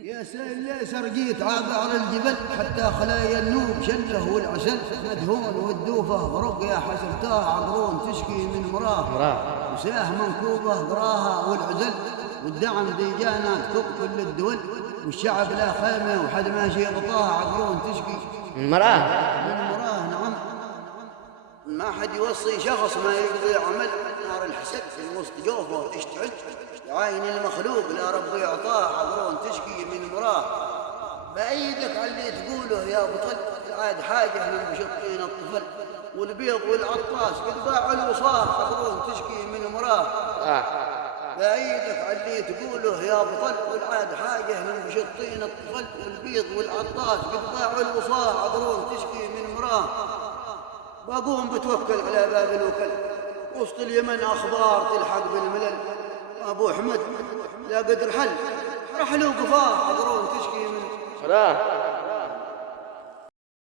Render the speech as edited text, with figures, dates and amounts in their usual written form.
يا سيل سرقيت عابر الجبل حتى خلايا النوب شله والعسل مدهون والدوفه غرق يا حسبتاه عقرون تشكي من مراه وساه منكوبه قراها والعزل والدعم ديجانا تكب كل الدول والشعب لا خيمه وحد ماشي غطاه عقرون تشكي من مراه نعم. ما حد يوصي شخص ما يقضي عمل نار الحسد في وسط جوفه تشتعل عين المخلوق لا رب يعطاه عذرون تشكي من مراه بأيدك على اللي تقوله يا بطل عاد حاجة من بشطين الطفل والبيض والعطاس قد باعوا الوصاه عذرون تشكي من مراه بأيدك على اللي تقوله يا بطل والعاد حاجة من بشطين الطفل والبيض والعطاس قد باعوا الوصاه عذرون تشكي من مراه بقوم بتوكل على باب الوكل وسط اليمن أخبار تلحق بالملل أبو أحمد لا قدر حل رحلوا قفاه عذرون تشكي من